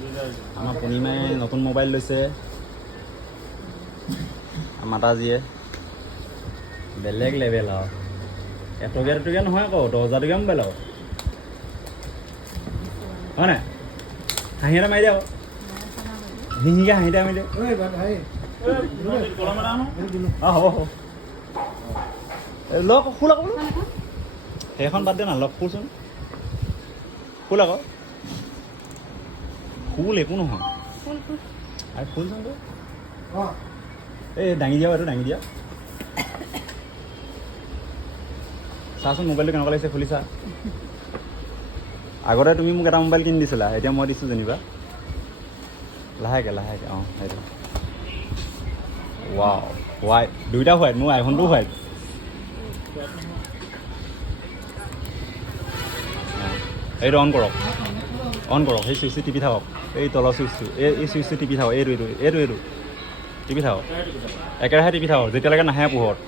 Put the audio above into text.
আমাৰ পূৰ্ণিমাই নতুন মোবাইল লৈছে মাতাজীয়ে বেলেগ লেভেল আৰু এটকীয়া নহয় আকৌ 10,000 টকীয়া মোবাইল আৰু হয় নাই হাঁহি এটা মাৰি দিয়া আকৌ হিহিকে হাঁহি এটা মাৰি দিয়া অঁ হ'ব হ'ব লওক খোল আকৌ সেইখন বাদ দে না লওক খোলচোন খোল আকৌ খোল একো নহয় আৰু খোলচোন তই এই দাঙি দিয়া এইটো দাঙি দিয়া চাচোন মোবাইলটো কেনেকুৱা লাগিছে খুলিছা আগতে তুমি মোক এটা মোবাইল কিনি দিছিলা এতিয়া মই দিছোঁ যেনিবা লাহেকৈ অঁ সেইটো ৱাও হোৱাইট দুইটা হোৱাইট মোৰ আইফোনটোও হোৱাইট এইটো অন কৰক সেই চুইচটো টিপি থাকক এই তলৰ চুইচটো এই চুইচটো টিপি থাকক এইটো টিপি থাকক একেৰাহে টিপি থাকক যেতিয়ালৈকে নাহে পোহৰত